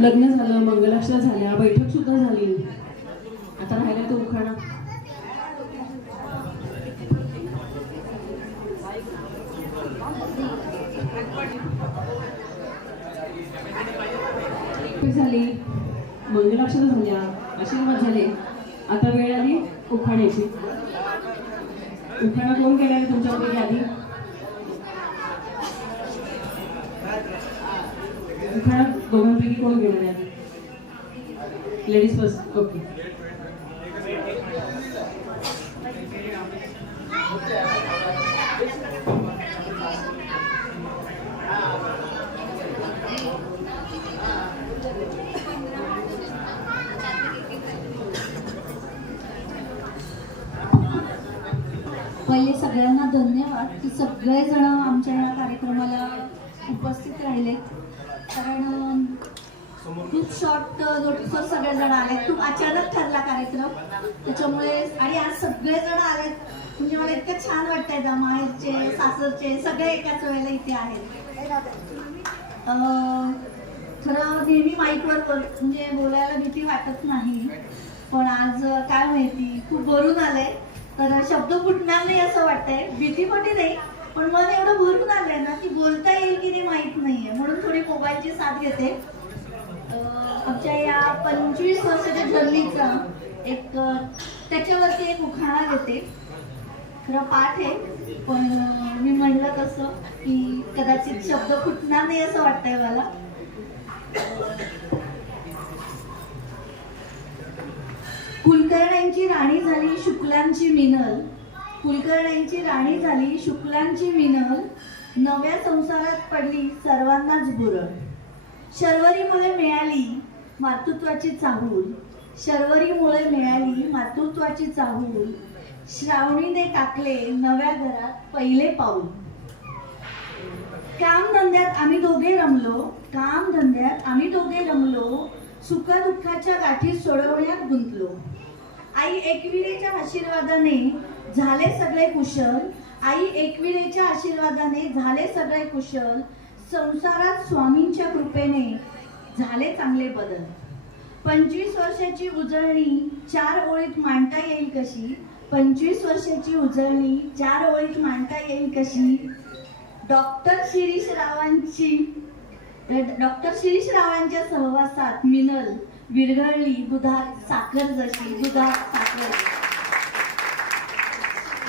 लग्न झालं, मंगलाष्टका झाल्या, बैठक सुद्धा झाली. आता राहिला तो उखाणा. झाली, मंगलाष्टका झाल्या, आशीर्वाद झाले. आता वेळ आली उखाण्याची. उखाणा कोण केला आहे तुमच्यापैकी आधी? उखाणा दोघांपैकी कोण घेणार आहे? Ladies first. ओके. पहिले सगळ्यांना धन्यवाद की सगळेजण आमच्या या कार्यक्रमाला उपस्थित राहिले. कारण खूप शॉर्ट नोटीसवर सगळेजण आले. खूप अचानक ठरला कार्यक्रम, त्याच्यामुळे आणि आज सगळेजण आलेत म्हणजे मला इतकं छान वाटतंय. माहेरचे, सासरचे सगळे एकाच वेळेला इथे आहेत. खरं नेहमी माईकवर म्हणजे बोलायला भीती वाटत नाही, पण आज काय माहिती खूप भरून आलंय तर शब्द फुटणार नाही असं वाटतंय. भीती मोठी नाही, पण मन एवढं भरून आलंय ना की बोलता येईल की नाही माहित नाहीये, म्हणून थोडी मोबाईलची साथ घेते. आमच्या या 25 वर्षाच्या जर्नीचा एक त्याच्यावरती एक उखाणा घेते. खरं पाठ आहे, पण मी म्हणलं तसं की कदाचित शब्द फुटणार नाही असं वाटतंय मला. कुलकर्ण्यांची राणी झाली शुक्लांची मिनल, कुलकर्ण्यांची राणी झाली शुक्लांची मिनल, नव्या संसारात पडली सर्वांनाच बुरळ. शर्वरीमुळे मिळाली मातृत्वाची चाहूल, शर्वरीमुळे मिळाली मातृत्वाची चाहूल, श्रावणीने टाकले नव्या घरात पहिले पाऊल. कामधंद्यात आम्ही दोघे रमलो, कामधंद्यात आम्ही दोघे रमलो, सुखदुःखाच्या गाठी सोडवण्यात गुंतलो. आई एकविरेच्या आशीर्वादाने झाले सगळे कुशल, आई एकविरेच्या आशीर्वादाने झाले सगळे कुशल, संसारात स्वामींच्या कृपेने झाले चांगले बदल. 25 वर्षाची उजळणी 4 ओळीत मांडता येईल कशी, 25 वर्षाची उजळणी 4 ओळीत मांडता येईल कशी. डॉक्टर शिरीष रावांच्या सहवासात मिनल विरघळली दुधात साखर जशी, दुधात साखर.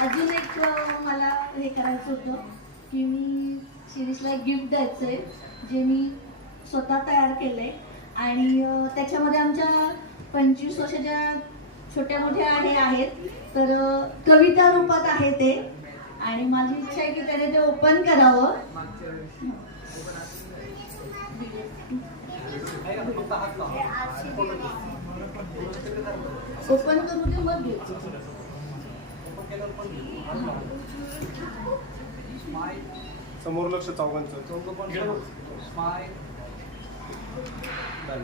अजून एक मला हे करायचं होतं की मी शिरीषला एक गिफ्ट द्यायचंय जे मी स्वतः तयार केलंय आणि त्याच्यामध्ये आमच्या 25 वर्षाच्या छोट्या मोठ्या हे आहेत, तर कविता रूपात आहे ते, आणि माझी इच्छा आहे की त्याने ते ओपन करावं. ओपन करून ते मग घ्यायचं. समोर लक्ष चौघांचं.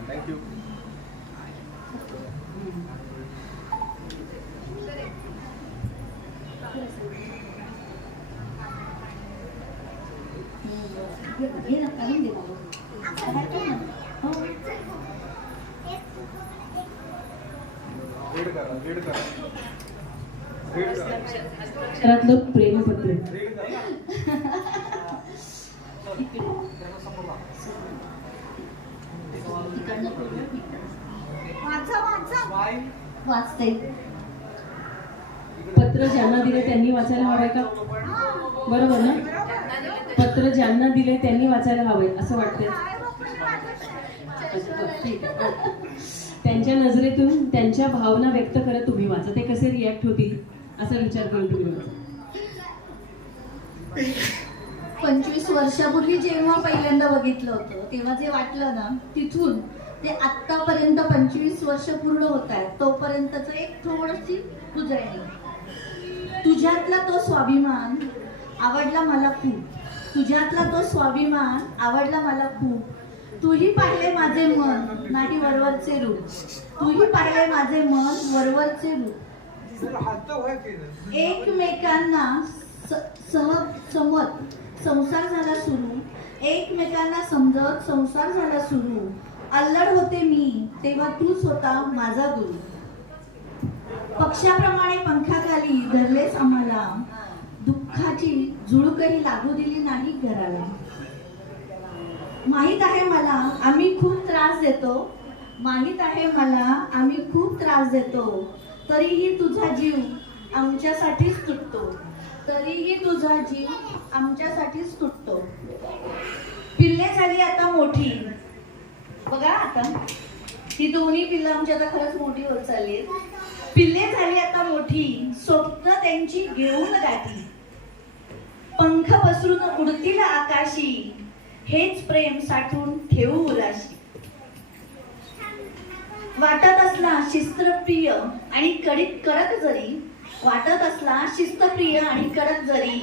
थँक्यू. हे ना काढून दे बाबा. रीड करा, रीड करा, रीड करा. घरातलं प्रेमपत्र. वाचते. पत्र ज्यांना दिले त्यांनी वाचायला हवंय का? बरोबर ना? पत्र ज्यांना दिले त्यांनी वाचायला हवंय असं वाटतंय. त्यांच्या नजरेतून त्यांच्या भावना व्यक्त करत तुम्ही वाचा. ते कसे रिॲक्ट होतील असा विचार करून तुम्ही वाचा. 25 वर्षापूर्वी जेव्हा पहिल्यांदा बघितलं होतं तेव्हा जे वाटलं ना, तिथून ते आत्तापर्यंत 25 वर्ष पूर्ण होत आहेत तोपर्यंतच एक थोडीशी उजळणी. तुझ्यातला तो स्वाभिमान आवडला मला खूप, तुझ्यातला तो स्वाभिमान आवडला मला खूप. तूही पाहिले माझे मन नाही वरवरचे रूप, तूही पाहिले माझे मन वरवरचे रूप. एकमेकांना समत संसार झाला सुरू, एकमेकांना समजत संसार झाला सुरू. अल्लड होते मी तेव्हा तूच होता माझा गुरु. पक्षाप्रमाणे पंखाखाली धरलेस आम्हाला, दुःखाची झुळूकही लागू दिली नाही घराला. माहित आहे मला आम्ही खूप त्रास देतो, माहित आहे मला आम्ही खूप त्रास देतो, तरीही तुझा जीव आमच्यासाठीच तुटतो, तरीही तुझा जीव आमच्यासाठीच तुटतो. पिल्ले झाली आता मोठी, बघा आता ही दोन्ही पिल्लं आमची आता खरंच मोठी होत चालली आहेत. पिल्ले झाली आता मोठी, स्वप्न त्यांची घेऊन गाठी, पंख पसरून उडतील आकाशी, हेच प्रेम साठवून ठेवू उराशी. वाटत असला शिस्तप्रिय आणि कडक जरी, वाटत असला शिस्तप्रिय आणि कडक जरी,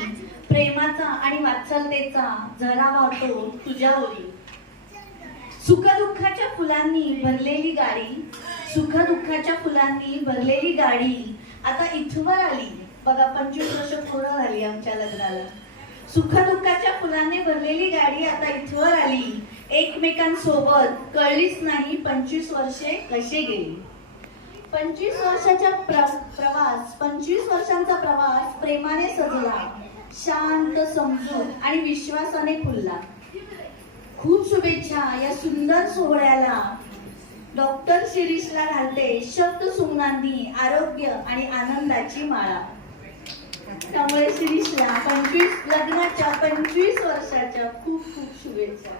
प्रेमाचा आणि वात्सलतेचा झरा वाहतो तुझ्यावरी. सुखदुःखाच्या फुलांनी भरलेली गाडी, सुखदुःखाच्या फुलांनी भरलेली गाडी आता इथवर आली. बघा 25 वर्ष पूर्ण झाली आमच्या लग्नाला. सुखदुःखाच्या फुलाने भरलेली गाडी आता इथवर आली. एकमेकांसोबत कळलीच नाही 25 वर्षे कसे गेली. 25 वर्षाचा प्रवास, 25 वर्षांचा प्रवास प्रेमाने सजला, शांत समजून आणि विश्वासाने फुलला. खूप शुभेच्छा या सुंदर सोहळ्याला. डॉक्टर शिरीषला घालते शब्द सुमनांनी आरोग्य आणि आनंदाची माळा. त्यामुळे शिरीषला लग्नाच्या 25 वर्षाच्या खूप खूप शुभेच्छा.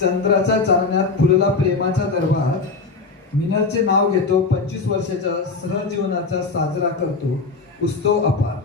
चंद्राच्या चांदण्यात फुलला प्रेमाचा दरबार. मिनलचे नाव घेतो, 25 वर्षाच्या सहजीवनाचा साजरा करतो उत्सव अपार.